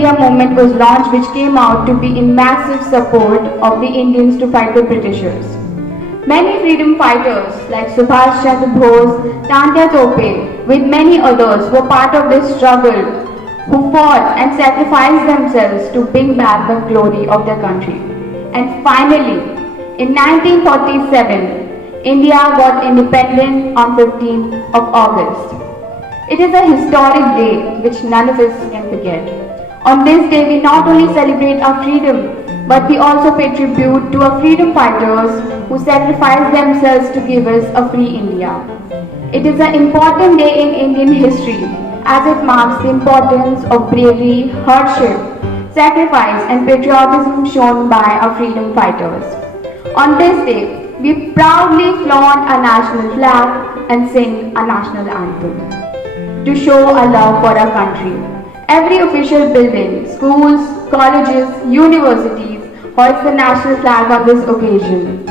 India movement was launched, which came out to be in massive support of the Indians to fight the Britishers. Many freedom fighters like Subhash Chandra Bose, Tantya Tope, with many others were part of this struggle, who fought and sacrificed themselves to bring back the glory of their country. And finally, in 1947, India got independent on 15th of August. It is a historic day which none of us can forget. On this day, we not only celebrate our freedom, but we also pay tribute to our freedom fighters who sacrificed themselves to give us a free India. It is an important day in Indian history as it marks the importance of bravery, hardship, sacrifice and patriotism shown by our freedom fighters. On this day, we proudly flaunt our national flag and sing our national anthem to show our love for our country. Every official building, schools, colleges, universities hoist the national flag on this occasion.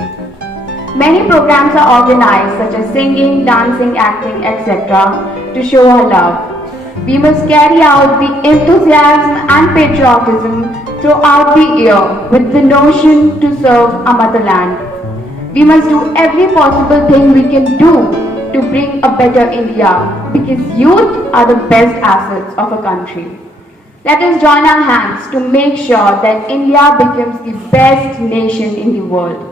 Many programs are organized such as singing, dancing, acting, etc. to show our love. We must carry out the enthusiasm and patriotism throughout the year with the notion to serve our motherland. We must do every possible thing we can do to bring a better India because youth are the best assets of a country. Let us join our hands to make sure that India becomes the best nation in the world.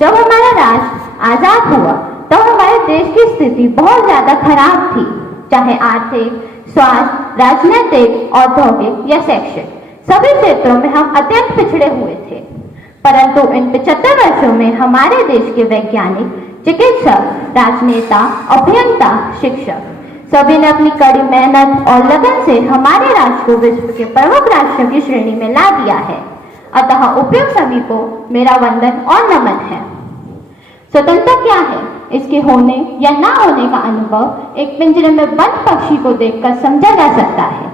जब हमारा राष्ट्र आजाद हुआ तो हमारे देश की स्थिति बहुत ज्यादा खराब थी, चाहे आर्थिक, स्वास्थ्य, राजनीतिक, औद्योगिक या शैक्षिक सभी क्षेत्रों में हम अत्यंत पिछड़े हुए थे। परंतु इन 75 वर्षों में हमारे देश के वैज्ञानिक, चिकित्सक, राजनेता, अभियंता, शिक्षक सभी ने अपनी कड़ी मेहनत और लगन से हमारे राष्ट्र को विश्व के प्रमुख राष्ट्रों की श्रेणी में ला दिया है। अतः उपयुक्त सभी को मेरा वंदन और नमन है। स्वतंत्रता क्या है? इसके होने या ना होने का अनुभव एक पिंजरे में बंद पक्षी को देखकर समझा जा सकता है।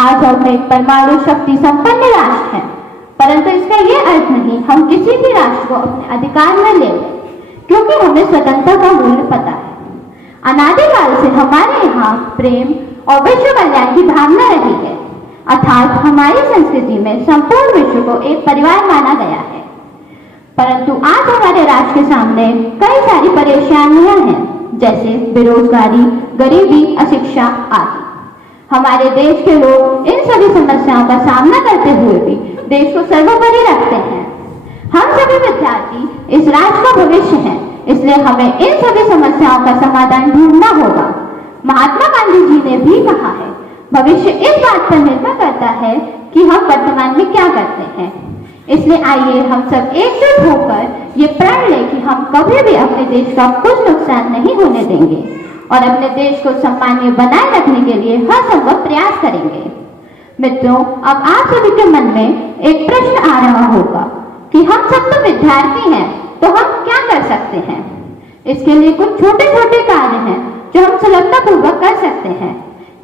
आज हम एक परमाणु शक्ति संपन्न राष्ट्र हैं, परंतु इसका यह अर्थ नहीं हम किसी भी राष्ट्र को अपने अधिकार में ले लें, क्योंकि हमें स्वतंत्रता का मूल्य पता है। अनादिकाल से हमारे यहाँ प्रेम और विश्व कल्याण की भावना रही है, अर्थात हमारी संस्कृति में संपूर्ण विश्व को एक परिवार माना गया है। परंतु आज हमारे राष्ट्र के सामने कई सारी परेशानियां हैं, जैसे बेरोजगारी, गरीबी, अशिक्षा आदि। हमारे देश के लोग इन सभी समस्याओं का सामना करते हुए भी देश को सर्वोपरि रखते हैं। हम सभी विद्यार्थी इस राष्ट्र का भविष्य हैं, इसलिए हमें इन सभी समस्याओं का समाधान ढूंढना होगा। महात्मा गांधी जी ने भी कहा है, भविष्य इस बात पर निर्भर करता है कि हम वर्तमान में क्या करते हैं। इसलिए आइए हम सब एकजुट होकर ये प्रण लें कि हम कभी भी अपने देश का कुछ नुकसान नहीं होने देंगे और अपने देश को सम्मानीय बनाए रखने के लिए हर संभव प्रयास करेंगे। मित्रों, अब आप सभी के मन में एक प्रश्न आ रहा होगा कि हम सब तो विद्यार्थी हैं, तो हम क्या कर सकते हैं? इसके लिए कुछ छोटे छोटे कार्य हैं जो हम सुलभता पूर्वक कर सकते हैं,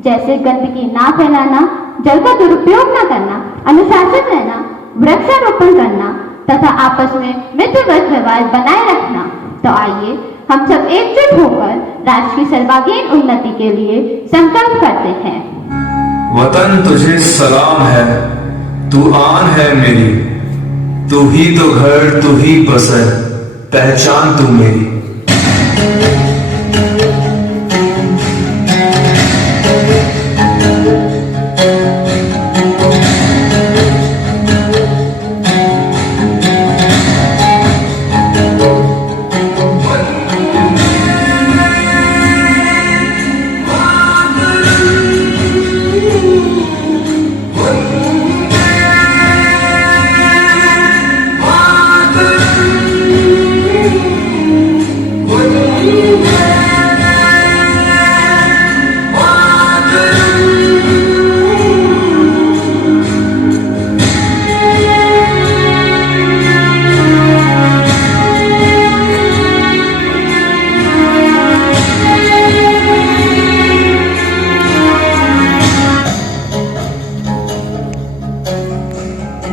जैसे गंदगी ना फैलाना, जल का दुरुपयोग न करना, अनुशासित रहना, वृक्षारोपण करना तथा आपस में मित्रवत व्यवहार बनाए रखना। तो आइए हम सब एकजुट होकर राष्ट्र की सर्वांगीण उन्नति के लिए संकल्प करते हैं। वतन तुझे सलाम है, तू आन है मेरी, तू ही तो घर, तू ही बसर, पहचान तू मेरी।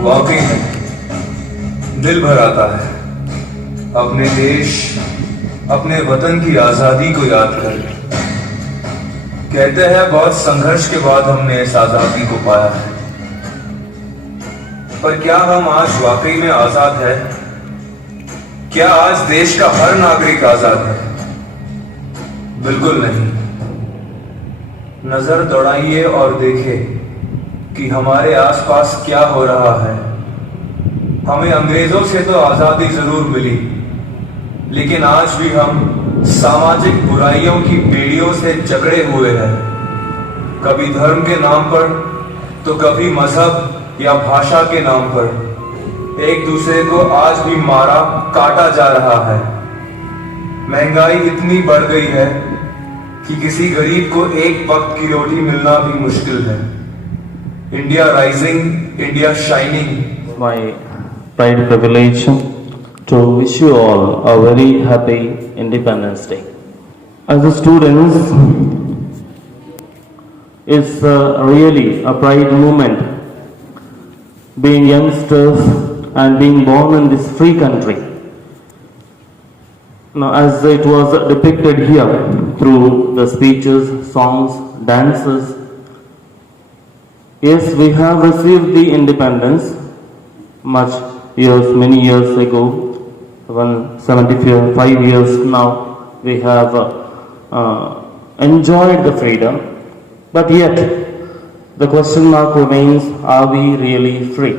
वाकई में दिल भर आता है अपने देश, अपने वतन की आजादी को याद कर। कहते हैं बहुत संघर्ष के बाद हमने इस आजादी को पाया है, पर क्या हम आज वाकई में आजाद है? क्या आज देश का हर नागरिक आजाद है? बिल्कुल नहीं। नजर दौड़ाइए और देखिए कि हमारे आसपास क्या हो रहा है। हमें अंग्रेजों से तो आजादी जरूर मिली, लेकिन आज भी हम सामाजिक बुराइयों की बेड़ियों से जकड़े हुए हैं, कभी धर्म के नाम पर तो कभी मजहब या भाषा के नाम पर। एक दूसरे को आज भी मारा काटा जा रहा है। महंगाई इतनी बढ़ गई है कि किसी गरीब को एक वक्त की रोटी मिलना भी मुश्किल है। India rising, India shining. My pride and privilege to wish you all a very happy Independence Day. As a students, it's really a pride moment being youngsters and being born in this free country. Now, as it was depicted here through the speeches, songs, dances, yes, we have received the independence many years ago, 175 years now. We have enjoyed the freedom, but yet the question mark remains: are we really free?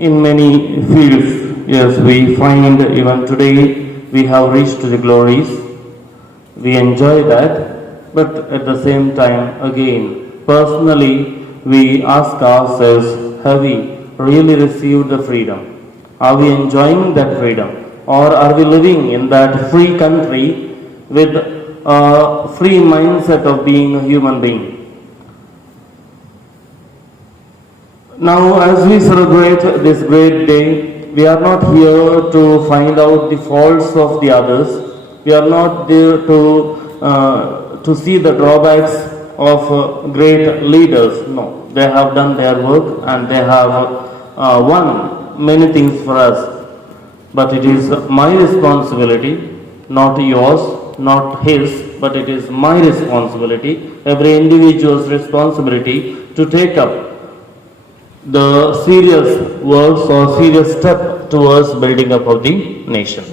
In many fields, Yes, we find even today we have reached the glories. We enjoy that, but at the same time, again, personally, we ask ourselves, have we really received the freedom? Are we enjoying that freedom? Or are we living in that free country with a free mindset of being a human being? Now, as we celebrate this great day, we are not here to find out the faults of the others. We are not there to see the drawbacks of great leaders. No, they have done their work and they have won many things for us. But it is my responsibility, not yours, not his, but it is my responsibility, every individual's responsibility to take up the serious works or serious step towards building up of the nation.